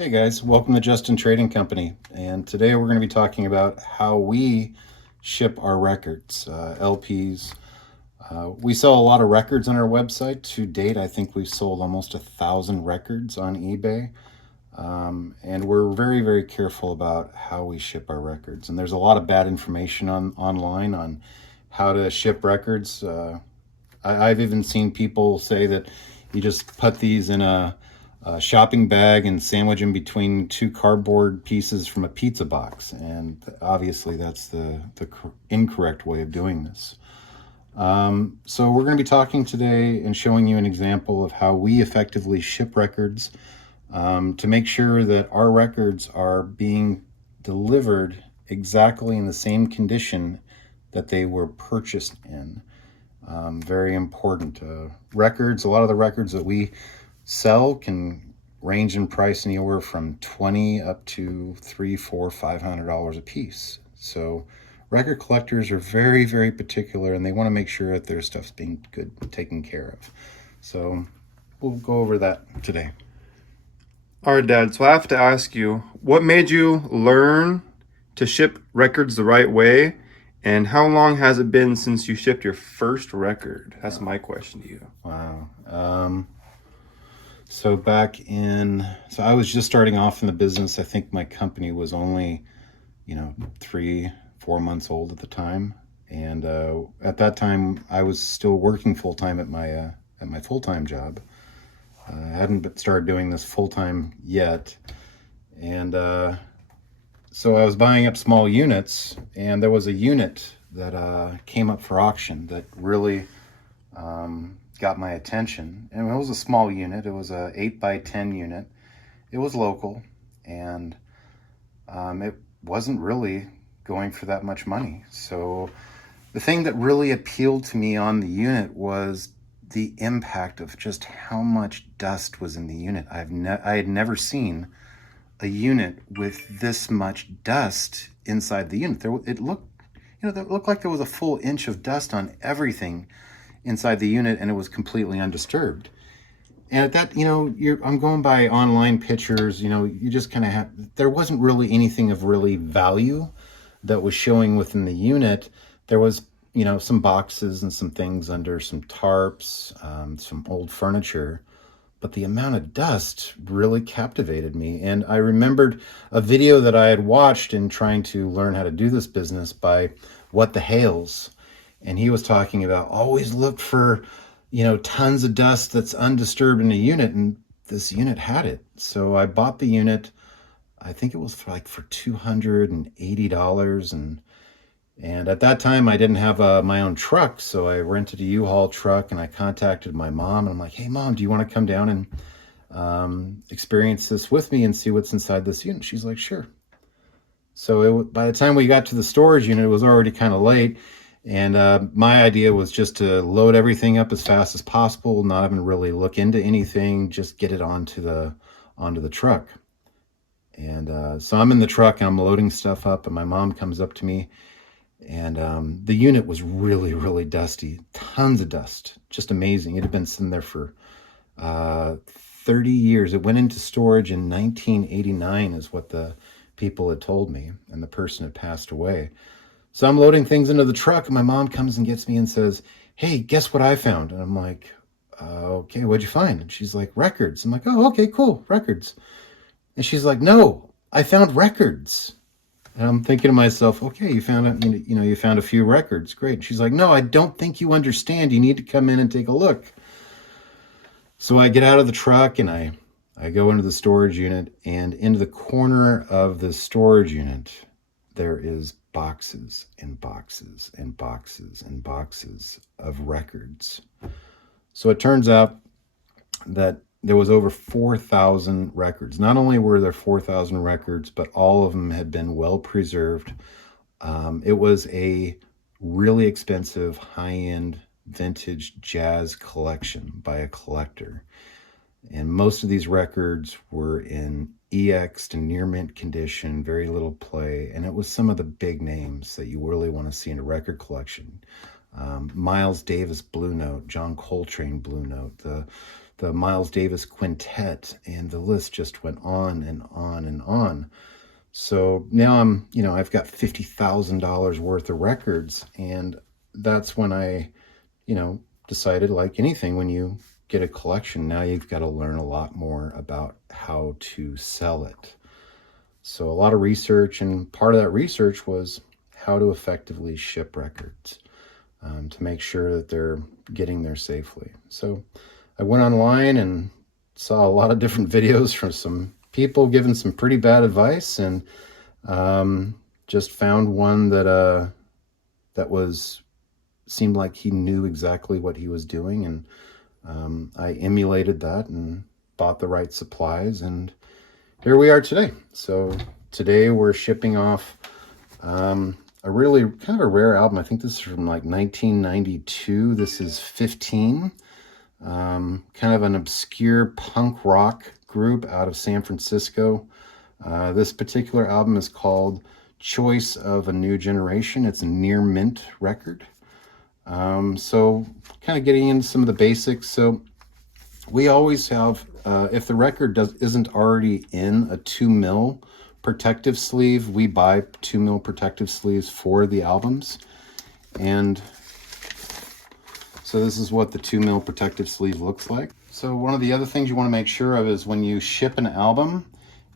Hey guys, welcome to Justin Trading Company. And today we're going to be talking about how we ship our records, LPs. We sell a lot of records on our website. To date, I think we've sold almost 1,000 records on eBay. And we're very, very careful about how we ship our records. And there's a lot of bad information online on how to ship records. I've even seen people say that you just put these in a shopping bag and sandwich them between two cardboard pieces from a pizza box. And obviously, that's the incorrect way of doing this. So, we're going to be talking today and showing you an example of how we effectively ship records to make sure that our records are being delivered exactly in the same condition that they were purchased in. Very important. Records, a lot of the records that we sell can range in price anywhere from 20 up to $300, $400, $500 a piece. So record collectors are very, very particular, and they want to make sure that their stuff's being good taken care of. So we'll go over that today. All right, Dad. So I have to ask you, what made you learn to ship records the right way? And how long has it been since you shipped your first record? That's my question to you. Wow. So I was just starting off in the business. I think my company was only, 3, 4 months old at the time. And at that time, I was still working full time at my full time job. I hadn't started doing this full time yet, and so I was buying up small units, and there was a unit that came up for auction that really got my attention. And it was a small unit. It was a 8x10 unit. It was local, and it wasn't really going for that much money. So the thing that really appealed to me on the unit was the impact of just how much dust was in the unit. I had never seen a unit with this much dust inside the unit. It looked like there was a full inch of dust on everything inside the unit, and it was completely undisturbed. And at that, I'm going by online pictures. You just kind of have. There wasn't really anything of really value that was showing within the unit. There was, some boxes and some things under some tarps, some old furniture. But the amount of dust really captivated me. And I remembered a video that I had watched in trying to learn how to do this business by What the Hales. And he was talking about always look for, tons of dust that's undisturbed in a unit. And this unit had it. So I bought the unit. I think it was for $280. And at that time, I didn't have my own truck, so I rented a U-Haul truck, and I contacted my mom, and I'm like, hey, Mom, do you want to come down and experience this with me and see what's inside this unit? She's like, sure. So by the time we got to the storage unit, it was already kind of late, and my idea was just to load everything up as fast as possible, not even really look into anything, just get it onto the truck. And so I'm in the truck, and I'm loading stuff up, and my mom comes up to me. And the unit was really, really dusty. Tons of dust. Just amazing. It had been sitting there for 30 years. It went into storage in 1989 is what the people had told me. And the person had passed away. So I'm loading things into the truck, and my mom comes and gets me and says, hey, guess what I found? And I'm like, okay, what'd you find? And she's like, records. I'm like, oh, okay, cool, records. And she's like, no, I found records. And I'm thinking to myself, okay, you found a few records. Great. And she's like, no, I don't think you understand. You need to come in and take a look. So I get out of the truck and I go into the storage unit, and into the corner of the storage unit, there is boxes and boxes and boxes and boxes of records. So it turns out that there was over 4,000 records. Not only were there 4,000 records, but all of them had been well preserved. It was a really expensive, high-end vintage jazz collection by a collector. And most of these records were in EX to near mint condition, very little play. And it was some of the big names that you really want to see in a record collection. Miles Davis Blue Note, John Coltrane Blue Note, the the Miles Davis Quintet, and the list just went on and on and on. So now I've got $50,000 worth of records, and that's when I, decided, like anything, when you get a collection, now you've got to learn a lot more about how to sell it. So a lot of research, and part of that research was how to effectively ship records, to make sure that they're getting there safely. So I went online and saw a lot of different videos from some people giving some pretty bad advice, and just found one that seemed like he knew exactly what he was doing, and I emulated that and bought the right supplies, and here we are today. So today we're shipping off a really kind of a rare album. I think this is from like 1992. This is 15, kind of an obscure punk rock group out of San Francisco. This particular album is called Choice of a New Generation. It's a near mint record. So kind of getting into some of the basics. So we always have, if the record isn't already in a 2mm protective sleeve, we buy 2mm protective sleeves for the albums. And so this is what the 2mm protective sleeve looks like. So one of the other things you want to make sure of is when you ship an album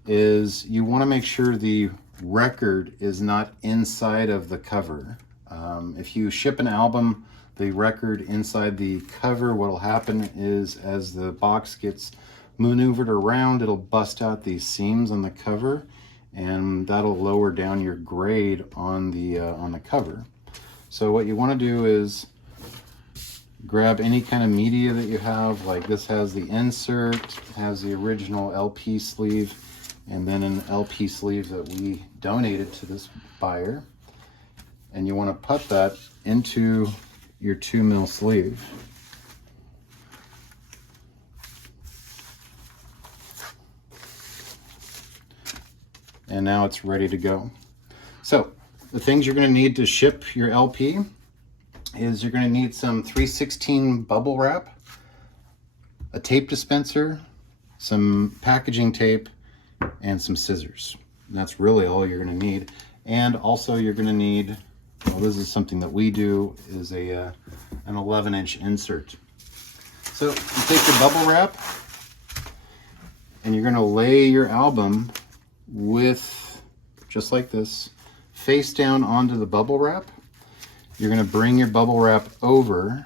is you want to make sure the record is not inside of the cover. If you ship an album, the record inside the cover, what will happen is as the box gets maneuvered around, it'll bust out these seams on the cover, and that'll lower down your grade on the cover. So what you want to do is grab any kind of media that you have. Like this has the insert, has the original LP sleeve, and then an LP sleeve that we donated to this buyer. And you want to put that into your 2mm sleeve. And now it's ready to go. So the things you're going to need to ship your LP is you're going to need some 316 bubble wrap, a tape dispenser, some packaging tape, and some scissors. And that's really all you're going to need. And also you're going to need, well, this is something that we do, is an 11-inch insert. So you take your bubble wrap and you're going to lay your album with, just like this, face down onto the bubble wrap. You're going to bring your bubble wrap over,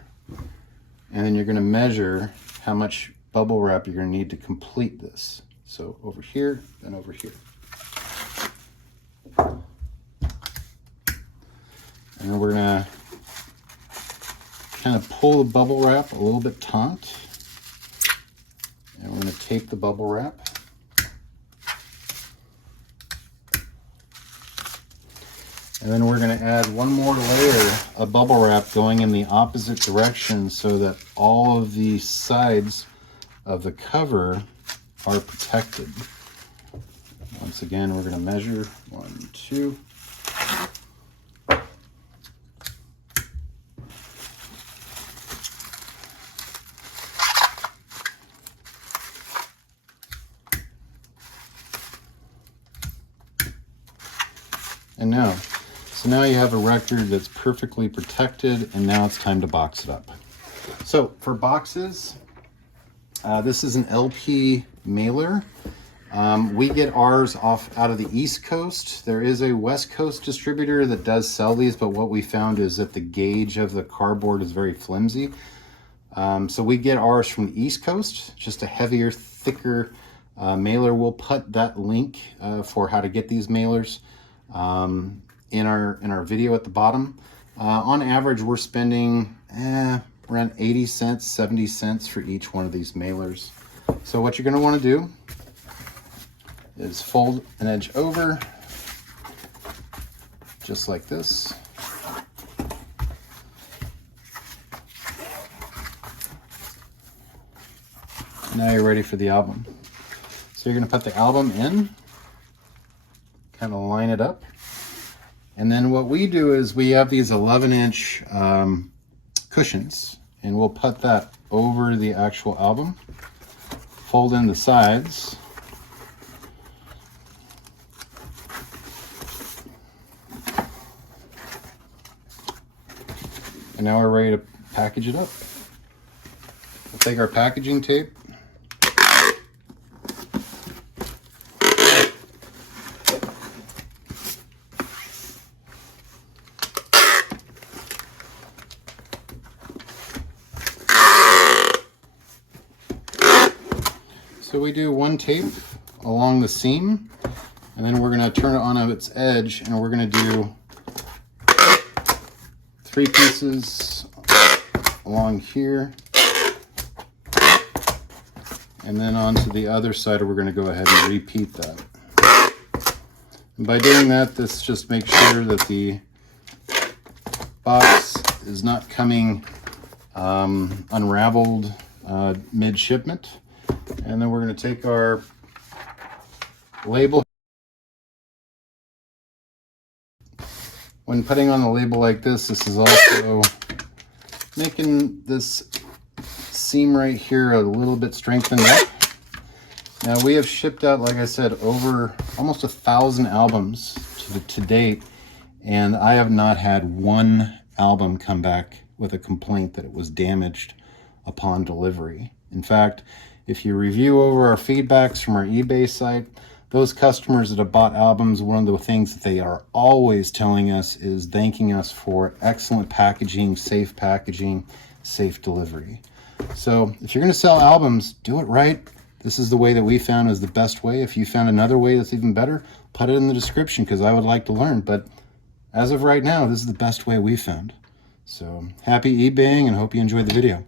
and then you're going to measure how much bubble wrap you're going to need to complete this. So over here, then over here. And then we're going to kind of pull the bubble wrap a little bit taut. And we're going to tape the bubble wrap. And then we're going to add one more layer of bubble wrap going in the opposite direction so that all of the sides of the cover are protected. Once again, we're going to measure 1, 2. And now you have a record that's perfectly protected, and now it's time to box it up. So for boxes, this is an LP mailer. We get ours out of the East Coast. There is a West Coast distributor that does sell these, but what we found is that the gauge of the cardboard is very flimsy. So we get ours from the East Coast, just a heavier, thicker mailer. We'll put that link for how to get these mailers in our video at the bottom. On average, we're spending around 80 cents, 70 cents for each one of these mailers. So what you're going to want to do is fold an edge over, just like this. Now you're ready for the album. So you're going to put the album in, kind of line it up. And then what we do is we have these 11-inch cushions, and we'll put that over the actual album. Fold in the sides. And now we're ready to package it up. We'll take our packaging tape. So we do one tape along the seam, and then we're going to turn it on its edge, and we're going to do 3 pieces along here, and then onto the other side we're going to go ahead and repeat that. And by doing that, this just makes sure that the box is not coming unraveled mid-shipment. And then we're going to take our label. When putting on a label like this is also making this seam right here a little bit strengthened up. Now we have shipped out, like I said, over almost 1,000 albums to date, and I have not had one album come back with a complaint that it was damaged upon delivery. In fact, if you review over our feedbacks from our eBay site, those customers that have bought albums, one of the things that they are always telling us is thanking us for excellent packaging, safe delivery. So if you're going to sell albums, do it right. This is the way that we found is the best way. If you found another way that's even better, put it in the description because I would like to learn. But as of right now, this is the best way we found. So happy eBaying and hope you enjoyed the video.